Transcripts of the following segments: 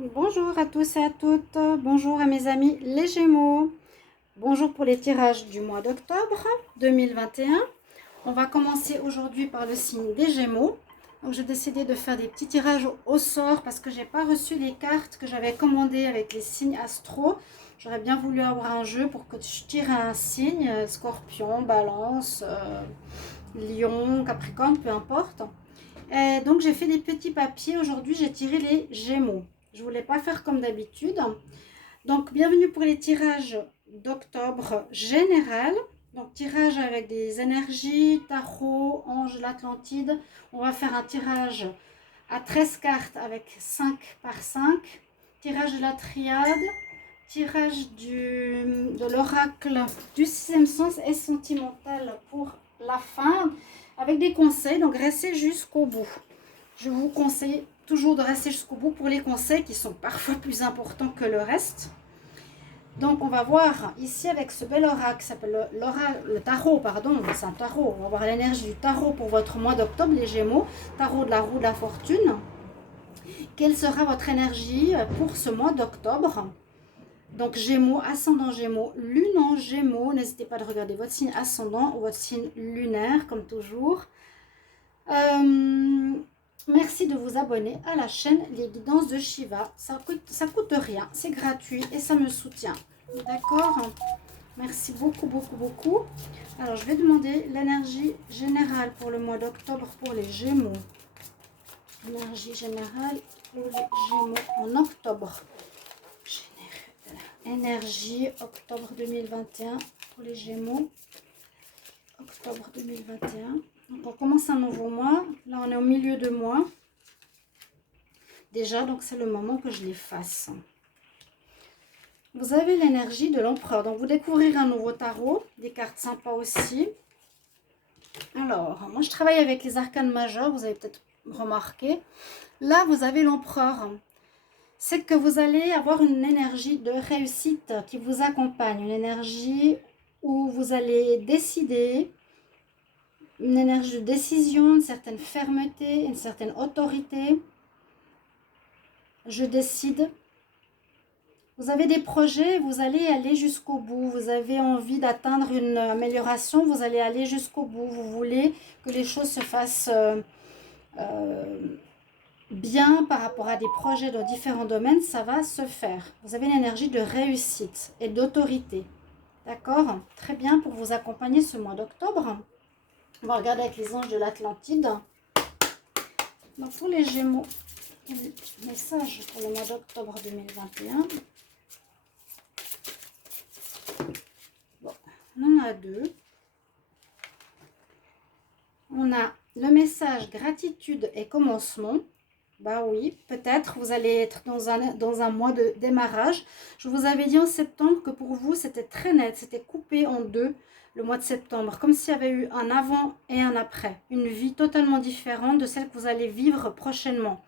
Bonjour à tous et à toutes, bonjour à mes amis les Gémeaux, bonjour pour les tirages du mois d'octobre 2021. On va commencer aujourd'hui par le signe des Gémeaux. Donc j'ai décidé de faire des petits tirages au sort parce que j'ai pas reçu les cartes que j'avais commandées avec les signes astro. J'aurais bien voulu avoir un jeu pour que je tire un signe, Scorpion, Balance, Lion, Capricorne, peu importe. Et donc j'ai fait des petits papiers. Aujourd'hui j'ai tiré les Gémeaux. Je ne voulais pas faire comme d'habitude. Donc bienvenue pour les tirages d'octobre général. Donc tirage avec des énergies, tarot, ange de l'Atlantide. On va faire un tirage à 13 cartes avec 5 par 5. Tirage de la triade. Tirage de l'oracle du sixième sens et sentimental pour la fin. Avec des conseils, donc restez jusqu'au bout. Je vous conseille toujours de rester jusqu'au bout pour les conseils qui sont parfois plus importants que le reste. Donc on va voir ici avec ce bel oracle qui s'appelle le tarot, pardon, c'est un tarot. On va voir l'énergie du tarot pour votre mois d'octobre, les Gémeaux, tarot de la roue de la fortune. Quelle sera votre énergie pour ce mois d'octobre? Donc Gémeaux, ascendant Gémeaux, lune en Gémeaux. N'hésitez pas à regarder votre signe ascendant ou votre signe lunaire comme toujours. Merci de vous abonner à la chaîne Les Guidances de Shiva. Ça coûte rien, c'est gratuit et ça me soutient. D'accord? Merci beaucoup, beaucoup, beaucoup. Alors, je vais demander l'énergie générale pour le mois d'octobre pour les Gémeaux. Énergie générale pour les Gémeaux en octobre. Énergie octobre 2021 pour les Gémeaux. Octobre 2021. Donc on commence un nouveau mois. Là, on est au milieu de mois. Déjà, donc c'est le moment que je les fasse. Vous avez l'énergie de l'empereur. Donc, vous découvrirez un nouveau tarot. Des cartes sympas aussi. Alors, moi, je travaille avec les arcanes majeures. Vous avez peut-être remarqué. Là, vous avez l'empereur. C'est que vous allez avoir une énergie de réussite qui vous accompagne. Une énergie où vous allez décider. Une énergie de décision, une certaine fermeté, une certaine autorité. Je décide. Vous avez des projets, vous allez aller jusqu'au bout. Vous avez envie d'atteindre une amélioration, vous allez aller jusqu'au bout. Vous voulez que les choses se fassent bien par rapport à des projets dans différents domaines, ça va se faire. Vous avez une énergie de réussite et d'autorité. D'accord? Très bien pour vous accompagner ce mois d'octobre. On va regarder avec les anges de l'Atlantide. Donc pour les Gémeaux, message pour le mois d'octobre 2021. Bon, on en a deux. On a le message gratitude et commencement. Bah oui, peut-être vous allez être dans un mois de démarrage. Je vous avais dit en septembre que pour vous, c'était très net, c'était coupé en deux le mois de septembre, comme s'il y avait eu un avant et un après. Une vie totalement différente de celle que vous allez vivre prochainement.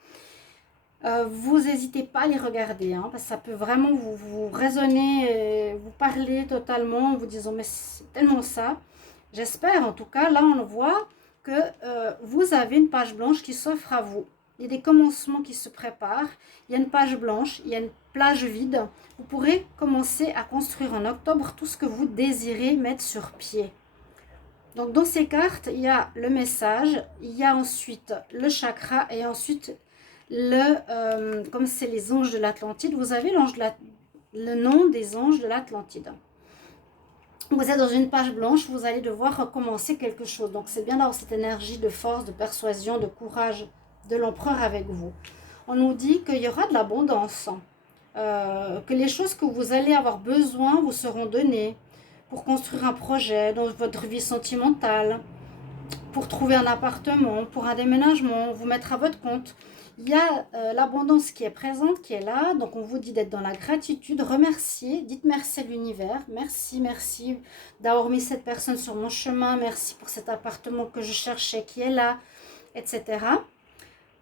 Vous n'hésitez pas à les regarder, hein, parce que ça peut vraiment vous raisonner, vous parler totalement en vous disant mais c'est tellement ça. J'espère en tout cas, là on voit que vous avez une page blanche qui s'offre à vous. Il y a des commencements qui se préparent, il y a une page blanche, il y a une plage vide. Vous pourrez commencer à construire en octobre tout ce que vous désirez mettre sur pied. Donc dans ces cartes, il y a le message, il y a ensuite le chakra et ensuite comme c'est les anges de l'Atlantide, vous avez le nom des anges de l'Atlantide. Vous êtes dans une page blanche, vous allez devoir recommencer quelque chose. Donc c'est bien d'avoir cette énergie de force, de persuasion, de courage de l'empereur avec vous. On nous dit qu'il y aura de l'abondance, que les choses que vous allez avoir besoin vous seront données pour construire un projet dans votre vie sentimentale, pour trouver un appartement, pour un déménagement, vous mettre à votre compte. Il y a l'abondance qui est présente, qui est là. Donc, on vous dit d'être dans la gratitude, remercier. Dites merci à l'univers. Merci, merci d'avoir mis cette personne sur mon chemin. Merci pour cet appartement que je cherchais qui est là, etc.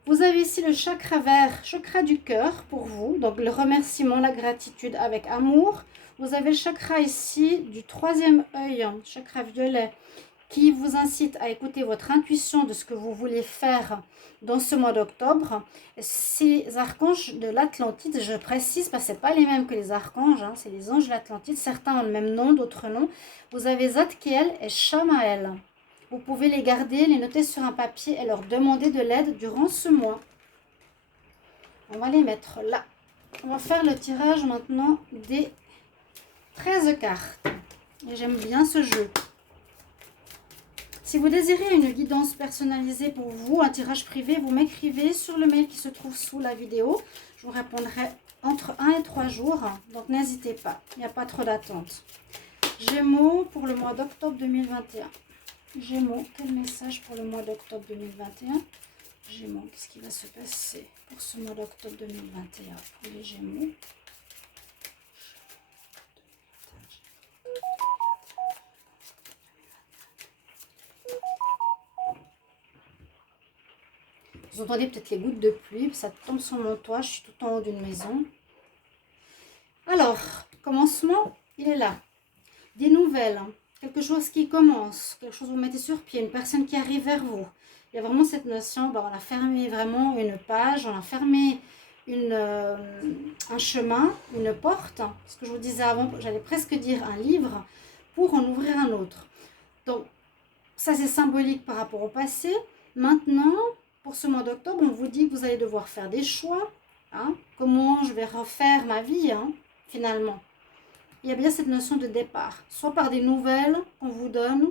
Vous avez ici le chakra vert, chakra du cœur pour vous. Donc, le remerciement, la gratitude avec amour. Vous avez le chakra ici du troisième œil, chakra violet, qui vous incite à écouter votre intuition de ce que vous voulez faire dans ce mois d'octobre. Ces archanges de l'Atlantide, je précise, parce que ce n'est pas les mêmes que les archanges, hein, c'est les anges de l'Atlantide. Certains ont le même nom, d'autres non. Vous avez Zadkiel et Shamael. Vous pouvez les garder, les noter sur un papier et leur demander de l'aide durant ce mois. On va les mettre là. On va faire le tirage maintenant des 13 cartes. Et j'aime bien ce jeu. Si vous désirez une guidance personnalisée pour vous, un tirage privé, vous m'écrivez sur le mail qui se trouve sous la vidéo. Je vous répondrai entre 1 et 3 jours, donc n'hésitez pas, il n'y a pas trop d'attente. Gémeaux pour le mois d'octobre 2021. Gémeaux, quel message pour le mois d'octobre 2021? Gémeaux, qu'est-ce qui va se passer pour ce mois d'octobre 2021 pour les Gémeaux? Vous entendez peut-être les gouttes de pluie, ça tombe sur mon toit, je suis tout en haut d'une maison. Alors, commencement, il est là. Des nouvelles, hein. Quelque chose qui commence, quelque chose que vous mettez sur pied, une personne qui arrive vers vous. Il y a vraiment cette notion, on a fermé vraiment une page, on a fermé un chemin, une porte. Ce que je vous disais avant, j'allais presque dire un livre, pour en ouvrir un autre. Donc, ça c'est symbolique par rapport au passé. Maintenant, pour ce mois d'octobre, on vous dit que vous allez devoir faire des choix. Hein, comment je vais refaire ma vie, hein, finalement. Il y a bien cette notion de départ, soit par des nouvelles qu'on vous donne,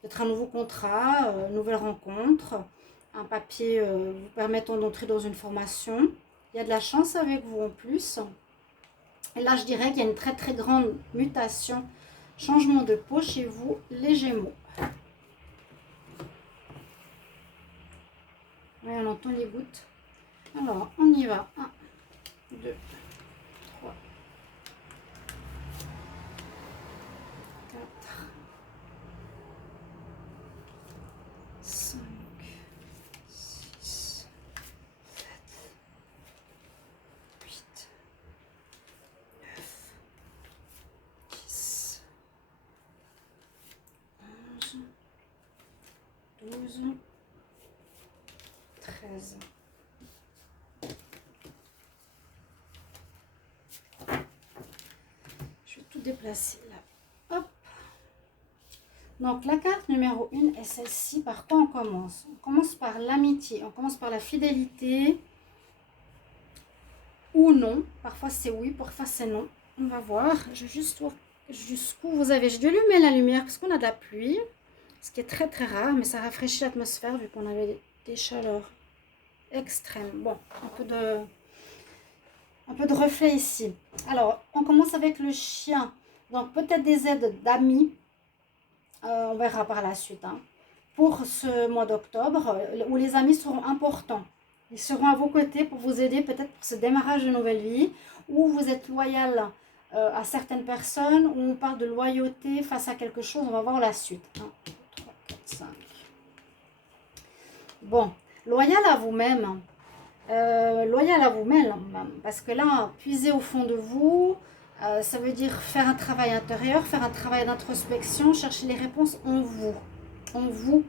peut-être un nouveau contrat, une nouvelle rencontre, un papier vous permettant d'entrer dans une formation. Il y a de la chance avec vous en plus. Et là, je dirais qu'il y a une très très grande mutation, changement de peau chez vous, les Gémeaux. Oui, on entend les gouttes. Alors, on y va. 1, 2, 3, 4, 5, 6, 7, 8, 9, 10, 11, 12, 13. Je vais tout déplacer là. Hop. Donc la carte numéro 1 est celle-ci. Par quoi on commence? On commence par l'amitié, on commence par la fidélité ou non. Parfois c'est oui, parfois c'est non. On va voir. Je vais juste voir jusqu'où vous avez. J'ai dû allumer la lumière parce qu'on a de la pluie, ce qui est très très rare, mais ça rafraîchit l'atmosphère vu qu'on avait des chaleurs extrêmes. Bon, un peu de reflet ici. Alors, on commence avec le chien. Donc, peut-être des aides d'amis. On verra par la suite. Hein, pour ce mois d'octobre, où les amis seront importants. Ils seront à vos côtés pour vous aider peut-être pour ce démarrage de nouvelle vie. Ou vous êtes loyal à certaines personnes. Où on parle de loyauté face à quelque chose. On va voir la suite. 1, 2, 3, 4, 5. Bon, loyal à vous-même. Loyal à vous-même, parce que là, puiser au fond de vous, ça veut dire faire un travail intérieur, faire un travail d'introspection, chercher les réponses en vous,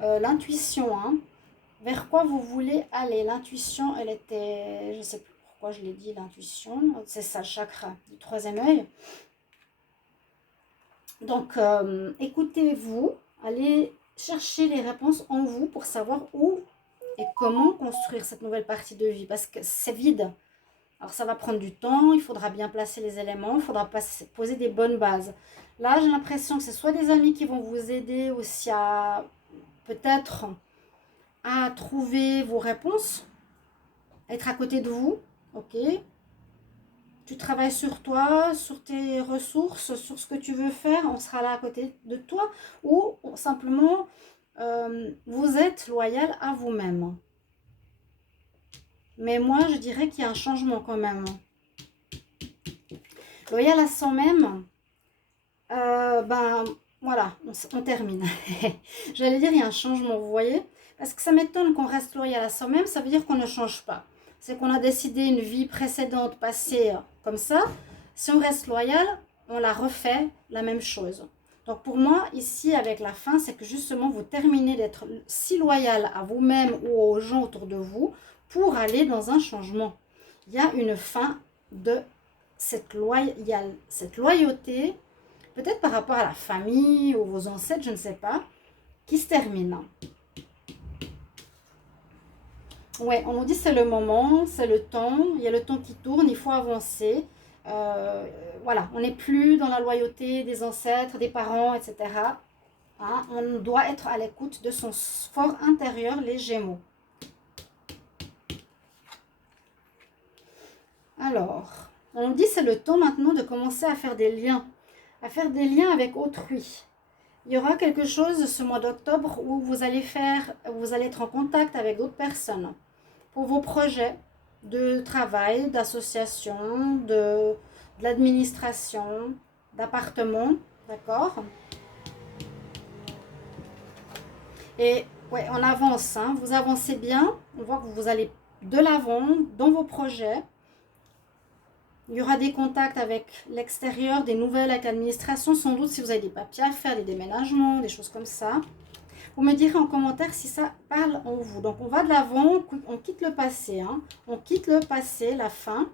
l'intuition, hein, vers quoi vous voulez aller. L'intuition, elle était, je ne sais plus pourquoi je l'ai dit, l'intuition, c'est ça le chakra du troisième œil. Donc, écoutez-vous, allez chercher les réponses en vous pour savoir où et comment construire cette nouvelle partie de vie, parce que c'est vide. Alors ça va prendre du temps, il faudra bien placer les éléments, il faudra poser des bonnes bases. Là, j'ai l'impression que c'est soit des amis qui vont vous aider aussi à peut-être à trouver vos réponses, être à côté de vous, ok. Tu travailles sur toi, sur tes ressources, sur ce que tu veux faire, on sera là à côté de toi, ou simplement vous êtes loyal à vous-même. Mais moi, je dirais qu'il y a un changement quand même. Loyal à soi-même, ben voilà, on termine. J'allais dire, il y a un changement, vous voyez. Parce que ça m'étonne qu'on reste loyal à soi-même, ça veut dire qu'on ne change pas. C'est qu'on a décidé une vie précédente, passée comme ça. Si on reste loyal, on la refait la même chose. Donc pour moi, ici, avec la fin, c'est que justement, vous terminez d'être si loyal à vous-même ou aux gens autour de vous pour aller dans un changement. Il y a une fin de cette loyauté, peut-être par rapport à la famille ou vos ancêtres, je ne sais pas, qui se termine. Ouais, on nous dit c'est le moment, c'est le temps, il y a le temps qui tourne, il faut avancer. Voilà, on n'est plus dans la loyauté des ancêtres, des parents, etc. Hein, on doit être à l'écoute de son fort intérieur, les Gémeaux. Alors, on nous dit c'est le temps maintenant de commencer à faire des liens avec autrui. Il y aura quelque chose ce mois d'octobre où vous allez être en contact avec d'autres personnes pour vos projets de travail, d'association, de l'administration, d'appartement, d'accord? Et ouais, on avance, hein, vous avancez bien, on voit que vous allez de l'avant dans vos projets. Il y aura des contacts avec l'extérieur, des nouvelles avec l'administration, sans doute si vous avez des papiers à faire, des déménagements, des choses comme ça. Vous me direz en commentaire si ça parle en vous. Donc on va de l'avant, on quitte le passé. Hein. On quitte le passé, la fin.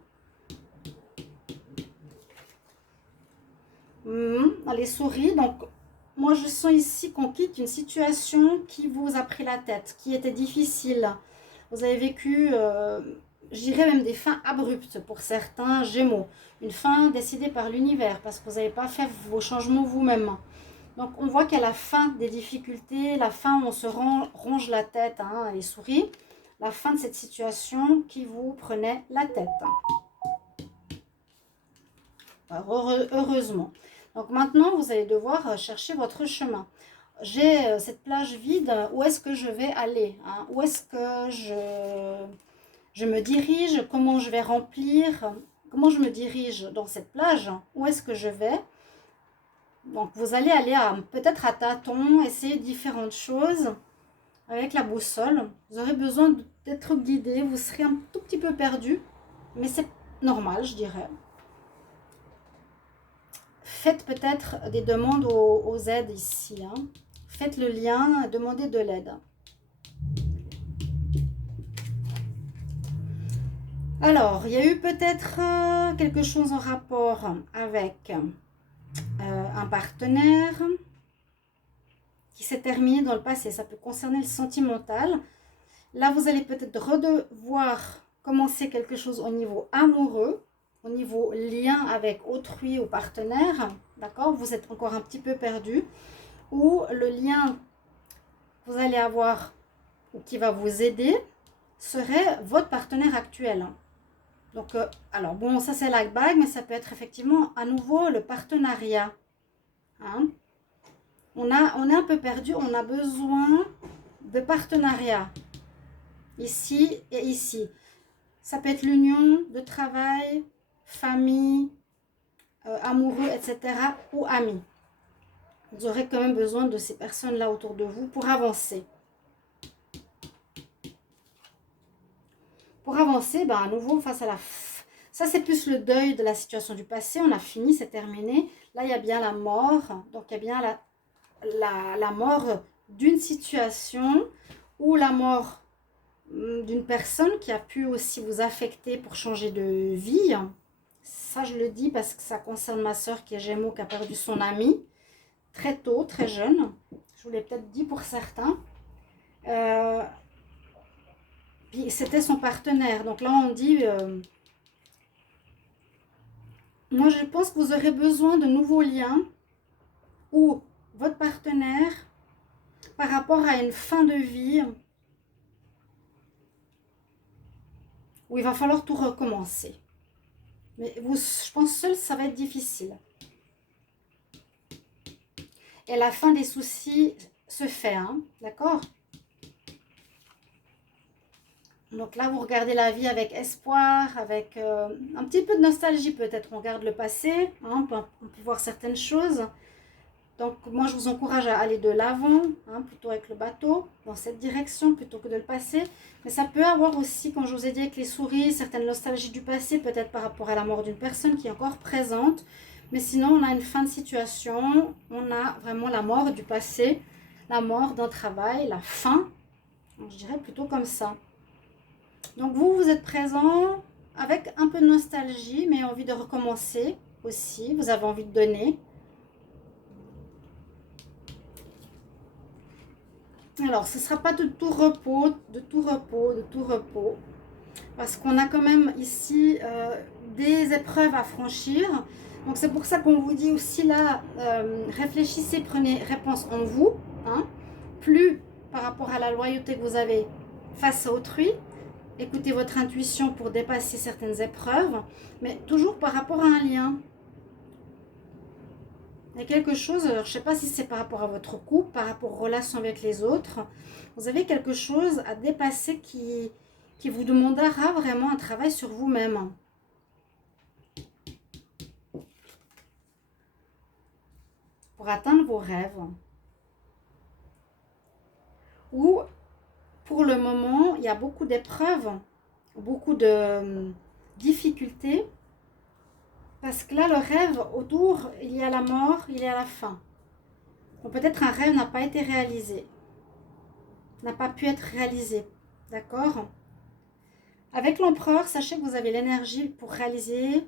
Les souris. Donc moi je sens ici qu'on quitte une situation qui vous a pris la tête, qui était difficile. Vous avez vécu, je dirais même des fins abruptes pour certains Gémeaux. Une fin décidée par l'univers parce que vous n'avez pas fait vos changements vous-même. Donc on voit qu'à la fin des difficultés, la fin où on se ronge la tête, hein, les souris, la fin de cette situation qui vous prenait la tête. Alors, heureusement. Donc maintenant, vous allez devoir chercher votre chemin. J'ai cette plage vide, où est-ce que je vais aller, hein? Où est-ce que je me dirige? Comment je vais remplir? Comment je me dirige dans cette plage? Où est-ce que je vais? Donc, vous allez aller peut-être à tâtons, essayer différentes choses avec la boussole. Vous aurez besoin d'être guidé, vous serez un tout petit peu perdu, mais c'est normal, je dirais. Faites peut-être des demandes aux aides ici. Hein. Faites le lien, demandez de l'aide. Alors, il y a eu peut-être quelque chose en rapport avec un partenaire qui s'est terminé dans le passé. Ça peut concerner le sentimental. Là, vous allez peut-être redevoir commencer quelque chose au niveau amoureux, au niveau lien avec autrui ou partenaire. D'accord? Vous êtes encore un petit peu perdu. Ou le lien que vous allez avoir ou qui va vous aider serait votre partenaire actuel. Donc, alors bon, ça c'est la bague, mais ça peut être effectivement à nouveau le partenariat. Hein? On est un peu perdu, on a besoin de partenariat. Ici et ici. Ça peut être l'union de travail, famille, amoureux, etc. ou amis. Vous aurez quand même besoin de ces personnes-là autour de vous pour avancer. Pour avancer, ben, à nouveau, face à la... Ça, c'est plus le deuil de la situation du passé. On a fini, c'est terminé. Là, il y a bien la mort. Donc, il y a bien la mort d'une situation ou la mort d'une personne qui a pu aussi vous affecter pour changer de vie. Ça, je le dis parce que ça concerne ma soeur qui est Gémeaux, qui a perdu son ami très tôt, très jeune. Je vous l'ai peut-être dit pour certains. Puis c'était son partenaire. Donc là, on dit... moi, je pense que vous aurez besoin de nouveaux liens où votre partenaire, par rapport à une fin de vie, où il va falloir tout recommencer. Mais vous, je pense seul, ça va être difficile. Et la fin des soucis se fait, hein, d'accord? Donc là, vous regardez la vie avec espoir, avec un petit peu de nostalgie peut-être. On regarde le passé, hein, on peut voir certaines choses. Donc moi, je vous encourage à aller de l'avant, hein, plutôt avec le bateau, dans cette direction, plutôt que de le passer. Mais ça peut avoir aussi, quand je vous ai dit avec les souris, certaines nostalgies du passé, peut-être par rapport à la mort d'une personne qui est encore présente. Mais sinon, on a une fin de situation, on a vraiment la mort du passé, la mort d'un travail, la fin, je dirais plutôt comme ça. Donc vous, vous êtes présent avec un peu de nostalgie, mais envie de recommencer aussi, vous avez envie de donner. Alors, ce ne sera pas de tout repos, de tout repos, de tout repos, parce qu'on a quand même ici des épreuves à franchir. Donc c'est pour ça qu'on vous dit aussi là, réfléchissez, prenez réponse en vous, hein, plus par rapport à la loyauté que vous avez face à autrui. Écoutez votre intuition pour dépasser certaines épreuves, mais toujours par rapport à un lien. Il y a quelque chose, alors je ne sais pas si c'est par rapport à votre couple, par rapport aux relations avec les autres. Vous avez quelque chose à dépasser qui vous demandera vraiment un travail sur vous-même. Pour atteindre vos rêves. Ou, pour le moment, il y a beaucoup d'épreuves, beaucoup de difficultés. Parce que là, le rêve, autour, il y a la mort, il y a la fin. Ou peut-être un rêve n'a pas été réalisé. N'a pas pu être réalisé. D'accord ? Avec l'empereur, sachez que vous avez l'énergie pour réaliser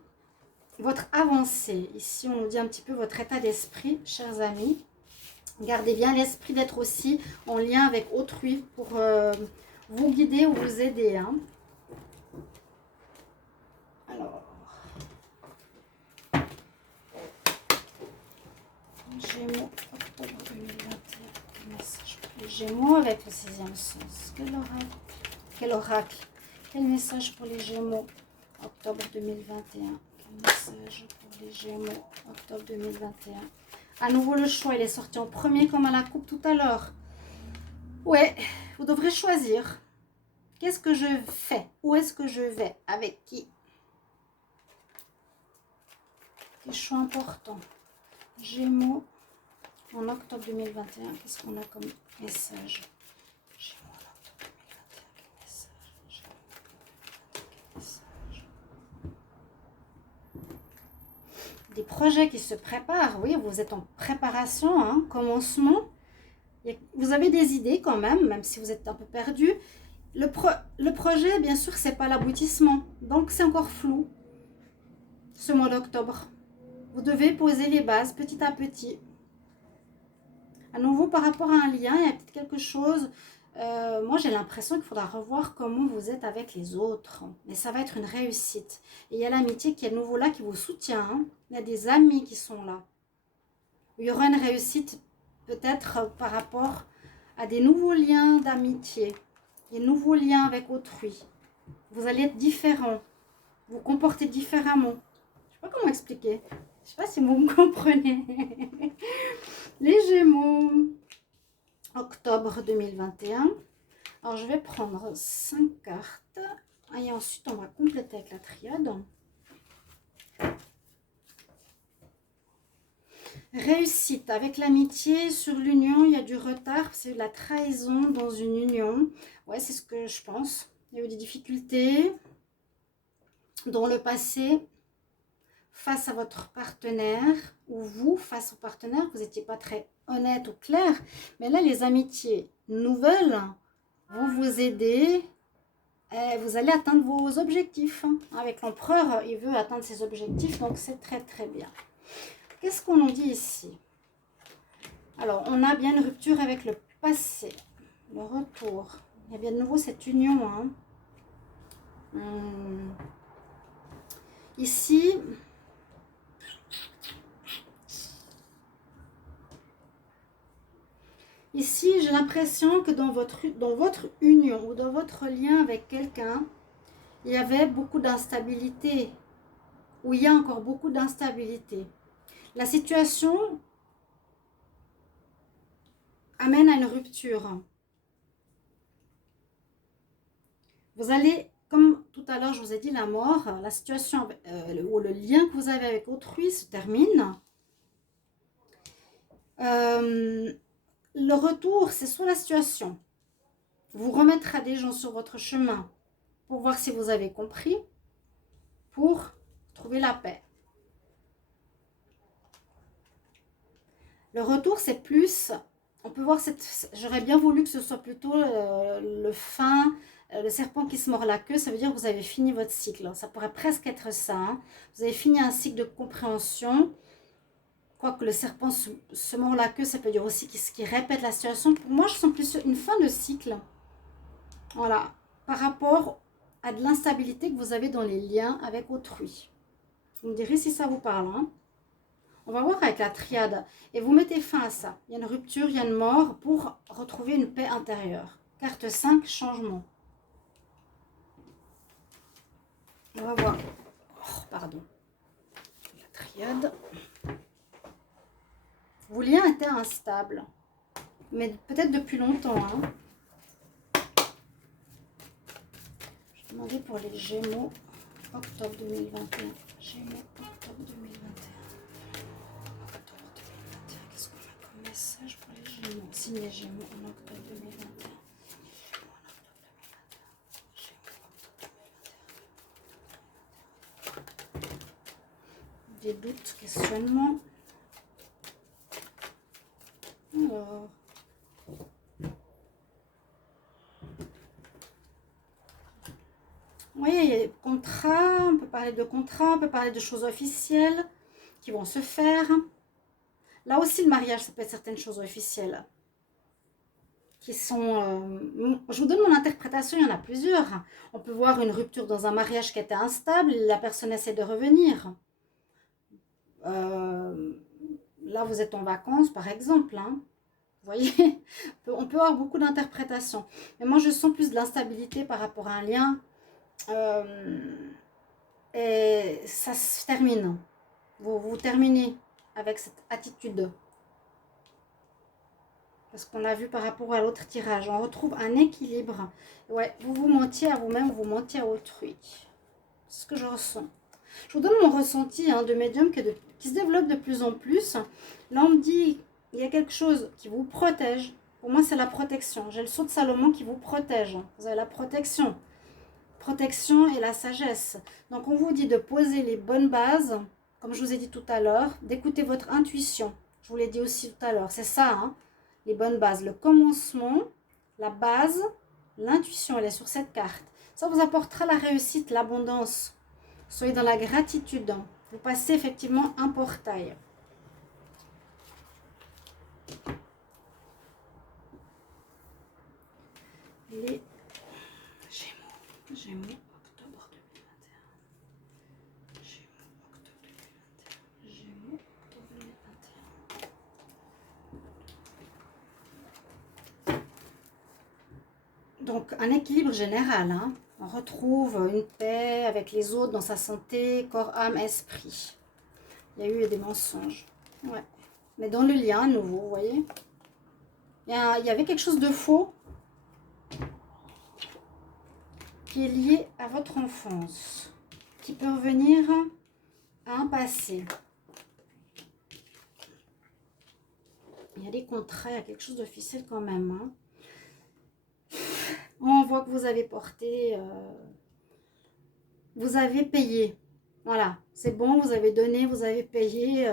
votre avancée. Ici, on nous dit un petit peu votre état d'esprit, chers amis. Gardez bien l'esprit d'être aussi en lien avec autrui pour vous guider ou vous aider. Hein. Alors, Gémeaux, octobre 2021. Message pour les Gémeaux avec le 6e sens. Quel oracle. Quel message pour les Gémeaux, octobre 2021. Quel message pour les Gémeaux, octobre 2021. À nouveau, le choix, il est sorti en premier comme à la coupe tout à l'heure. Ouais, vous devrez choisir. Qu'est-ce que je fais? Où est-ce que je vais? Avec qui? Des choix importants. Gémeaux, en octobre 2021, qu'est-ce qu'on a comme message? Gémeaux, en octobre 2021, quel message? Gémeaux, quel message? Des projets qui se préparent, oui, vous êtes en préparation, hein, commencement. Vous avez des idées quand même si vous êtes un peu perdu. Le projet, bien sûr, c'est pas l'aboutissement. Donc, c'est encore flou, ce mois d'octobre. Vous devez poser les bases petit à petit. À nouveau, par rapport à un lien, il y a peut-être quelque chose. Moi, j'ai l'impression qu'il faudra revoir comment vous êtes avec les autres. Mais ça va être une réussite. Et il y a l'amitié qui est de nouveau là, qui vous soutient. Hein. Il y a des amis qui sont là. Il y aura une réussite peut-être par rapport à des nouveaux liens d'amitié. Des nouveaux liens avec autrui. Vous allez être différent. Vous comportez différemment. Je ne sais pas comment expliquer. Je ne sais pas si vous me comprenez. Les Gémeaux, octobre 2021. Alors, je vais prendre 5 cartes. Et ensuite, on va compléter avec la triade. Réussite. Avec l'amitié, sur l'union, il y a du retard. C'est la trahison dans une union. Ouais, c'est ce que je pense. Il y a eu des difficultés dans le passé face à votre partenaire ou vous face au partenaire. Vous n'étiez pas très honnête ou clair. Mais là, les amitiés nouvelles vont vous aider. Et vous allez atteindre vos objectifs. Avec l'empereur, il veut atteindre ses objectifs. Donc, c'est très, très bien. Qu'est-ce qu'on nous dit ici? Alors, on a bien une rupture avec le passé. Le retour. Il y a bien de nouveau cette union. Hein. Ici, j'ai l'impression que dans votre union ou dans votre lien avec quelqu'un, il y avait beaucoup d'instabilité. Ou il y a encore beaucoup d'instabilité. La situation amène à une rupture. Vous allez, comme tout à l'heure je vous ai dit, la mort, la situation ou le lien que vous avez avec autrui se termine. Le retour, c'est soit la situation vous remettra des gens sur votre chemin pour voir si vous avez compris, pour trouver la paix. Le retour, c'est plus, on peut voir cette, j'aurais bien voulu que ce soit plutôt le fin, le serpent qui se mord la queue, ça veut dire que vous avez fini votre cycle. Ça pourrait presque être ça, hein. Vous avez fini un cycle de compréhension. Quoique le serpent se mord la queue, ça peut dire aussi qu'il répète la situation. Pour moi, je sens plus une fin de cycle. Voilà, par rapport à de l'instabilité que vous avez dans les liens avec autrui. Vous me direz si ça vous parle, hein. On va voir avec la triade. Et vous mettez fin à ça. Il y a une rupture, il y a une mort pour retrouver une paix intérieure. Carte 5, changement. On va voir. Oh, pardon. La triade. Vos liens étaient instables. Mais peut-être depuis longtemps. Hein. Je vais demander pour les Gémeaux. Octobre 2021. Gémeaux, octobre 2021. Qu'est-ce qu'on a comme message pour les Gémeaux? Signe les Gémeaux en octobre 2021. Des doutes, questionnements. Alors. Oui, il y a des contrats, on peut parler de contrats, on peut parler de choses officielles qui vont se faire. Là aussi, le mariage, ça peut être certaines choses officielles qui sont... je vous donne mon interprétation, il y en a plusieurs. On peut voir une rupture dans un mariage qui était instable, la personne essaie de revenir. Là, vous êtes en vacances, par exemple. Hein. Vous voyez, on peut avoir beaucoup d'interprétations. Mais moi, je sens plus de l'instabilité par rapport à un lien. Et ça se termine. Vous terminez avec cette attitude. Parce qu'on l'a vu par rapport à l'autre tirage. On retrouve un équilibre. Ouais, vous vous mentiez à vous-même, vous mentiez à autrui. C'est ce que je ressens. Je vous donne mon ressenti hein, de médium qui se développe de plus en plus. Là, on me dit, il y a quelque chose qui vous protège. Pour moi, c'est la protection. J'ai le sceau de Salomon qui vous protège. Vous avez la protection. Protection et la sagesse. Donc, on vous dit de poser les bonnes bases, comme je vous ai dit tout à l'heure, d'écouter votre intuition. Je vous l'ai dit aussi tout à l'heure. C'est ça, hein, les bonnes bases. Le commencement, la base, l'intuition, elle est sur cette carte. Ça vous apportera la réussite, l'abondance. Soyez dans la gratitude. Vous passez effectivement un portail. Les Gémeaux, octobre 2021. Gémeaux, octobre 2021. Gémeaux, octobre 2021. Donc, un équilibre général, hein. On retrouve une paix avec les autres dans sa santé, corps, âme, esprit. Il y a eu des mensonges. Ouais. Mais dans le lien, à nouveau, vous voyez. Il y avait quelque chose de faux qui est lié à votre enfance, qui peut revenir à un passé. Il y a des contrats, il y a quelque chose d'officiel quand même. Hein. On voit que vous avez porté, vous avez payé. Voilà, c'est bon, vous avez donné, vous avez payé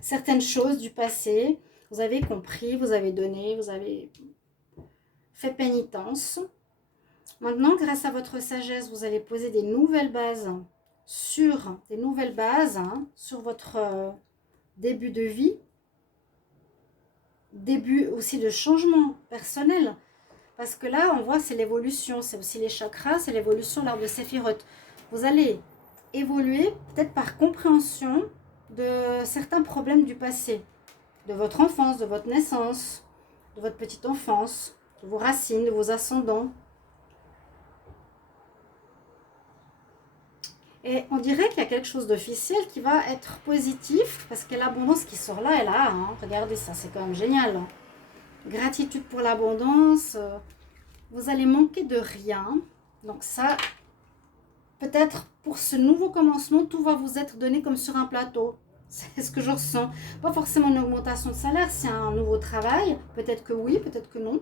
certaines choses du passé. Vous avez compris, vous avez donné, vous avez fait pénitence. Maintenant, grâce à votre sagesse, vous allez poser des nouvelles bases sur votre début de vie, début aussi de changement personnel. Parce que là, on voit, c'est l'évolution, c'est aussi les chakras, c'est l'évolution lors de Séphiroth. Vous allez évoluer peut-être par compréhension de certains problèmes du passé, de votre enfance, de votre naissance, de votre petite enfance, de vos racines, de vos ascendants. Et on dirait qu'il y a quelque chose d'officiel qui va être positif, parce que l'abondance qui sort là, elle a, hein. Regardez ça, c'est quand même génial. Hein. Gratitude pour l'abondance, vous allez manquer de rien. Donc ça, peut-être pour ce nouveau commencement, tout va vous être donné comme sur un plateau. C'est ce que je ressens. Pas forcément une augmentation de salaire, c'est un nouveau travail. Peut-être que oui, peut-être que non.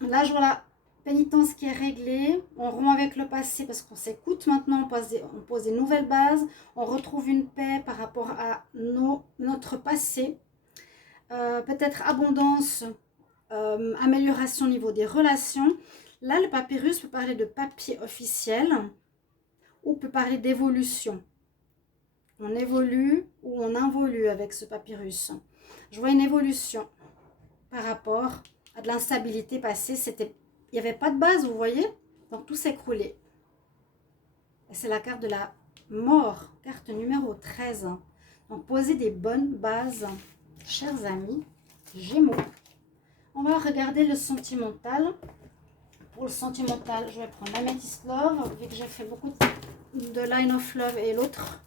Là, voilà, pénitence qui est réglée, on rompt avec le passé parce qu'on s'écoute maintenant, on pose des nouvelles bases, on retrouve une paix par rapport à notre passé, peut-être abondance, amélioration au niveau des relations. Là, le papyrus peut parler de papier officiel ou peut parler d'évolution. On évolue ou on involue avec ce papyrus. Je vois une évolution par rapport à de l'instabilité passée. Il n'y avait pas de base, vous voyez? Donc tout s'écroulait. Et c'est la carte de la mort, carte numéro 13. Donc posez des bonnes bases, chers amis Gémeaux. On va regarder le sentimental. Pour le sentimental, je vais prendre l'Amethyst Love, vu que j'ai fait beaucoup de Line of Love et l'autre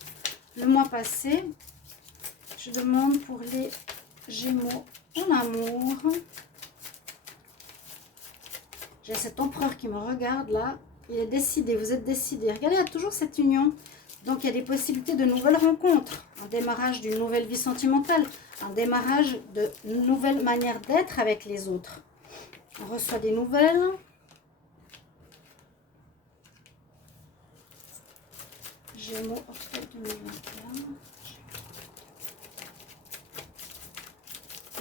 le mois passé. Je demande pour les Gémeaux en amour. J'ai cet empereur qui me regarde là. Il est décidé, vous êtes décidé. Regardez, il y a toujours cette union. Donc, il y a des possibilités de nouvelles rencontres. Un démarrage d'une nouvelle vie sentimentale. Un démarrage de nouvelles manières d'être avec les autres. On reçoit des nouvelles. Gémeaux, octobre 2021.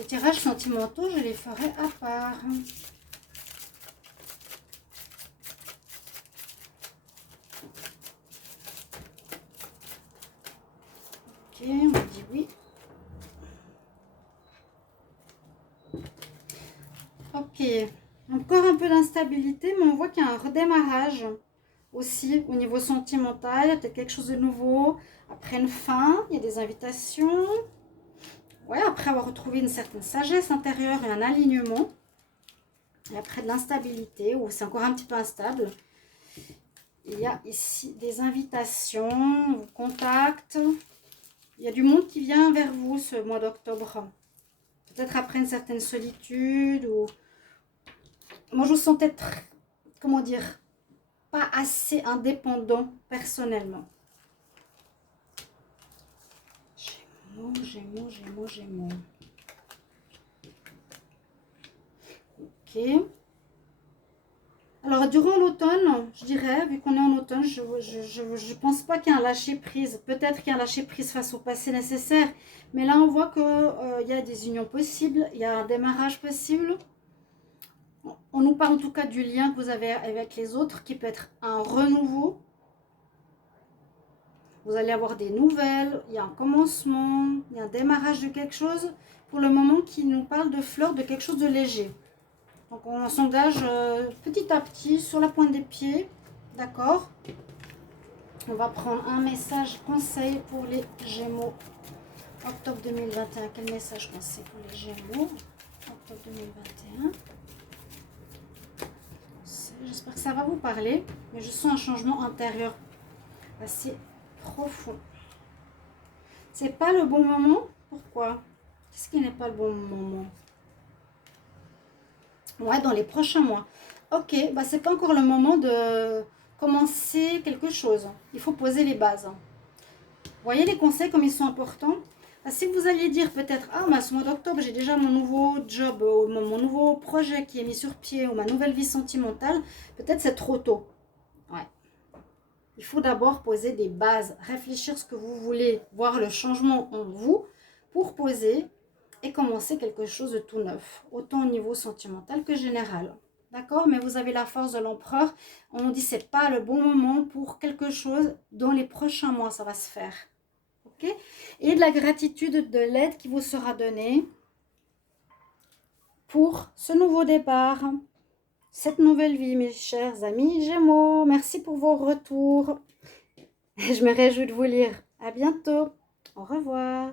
Les tirages sentimentaux, je les ferai à part. Ok, on dit oui. Ok, encore un peu d'instabilité, mais on voit qu'il y a un redémarrage aussi au niveau sentimental. Il y a peut-être quelque chose de nouveau. Après une fin, il y a des invitations. Ouais, après avoir retrouvé une certaine sagesse intérieure et un alignement. Et après de l'instabilité, où c'est encore un petit peu instable. Il y a ici des invitations, on vous contacte. Il y a du monde qui vient vers vous ce mois d'octobre. Peut-être après une certaine solitude ou... Moi, je vous sentais très, comment dire, pas assez indépendant personnellement. Gémeaux, Gémeaux, Gémeaux, Gémeaux. Ok. Alors, durant l'automne, je dirais, vu qu'on est en automne, je ne pense pas qu'il y ait un lâcher-prise. Peut-être qu'il y a un lâcher-prise face au passé nécessaire. Mais là, on voit qu'il y a des unions possibles, il y a un démarrage possible. On nous parle en tout cas du lien que vous avez avec les autres, qui peut être un renouveau. Vous allez avoir des nouvelles, il y a un commencement, il y a un démarrage de quelque chose. Pour le moment, qui nous parle de fleurs, de quelque chose de léger. Donc on s'engage petit à petit sur la pointe des pieds, d'accord? On va prendre un message conseil pour les Gémeaux. Octobre 2021, quel message conseil pour les Gémeaux? Octobre 2021. J'espère que ça va vous parler, mais je sens un changement intérieur assez profond. C'est pas le bon moment? Pourquoi? Qu'est-ce qui n'est pas le bon moment? Ouais, dans les prochains mois. Ok, bah c'est pas encore le moment de commencer quelque chose. Il faut poser les bases. Vous voyez les conseils comme ils sont importants? Bah, si vous alliez dire peut-être, ah, bah, ce mois d'octobre, j'ai déjà mon nouveau job, ou mon nouveau projet qui est mis sur pied, ou ma nouvelle vie sentimentale, peut-être c'est trop tôt. Ouais. Il faut d'abord poser des bases, réfléchir ce que vous voulez, voir le changement en vous, pour poser et commencer quelque chose de tout neuf, autant au niveau sentimental que général. D'accord? Mais vous avez la force de l'empereur. On nous dit que ce n'est pas le bon moment pour quelque chose. Dans les prochains mois, ça va se faire. Ok? Et de la gratitude de l'aide qui vous sera donnée pour ce nouveau départ, cette nouvelle vie, mes chers amis Gémeaux. Merci pour vos retours. Je me réjouis de vous lire. À bientôt. Au revoir.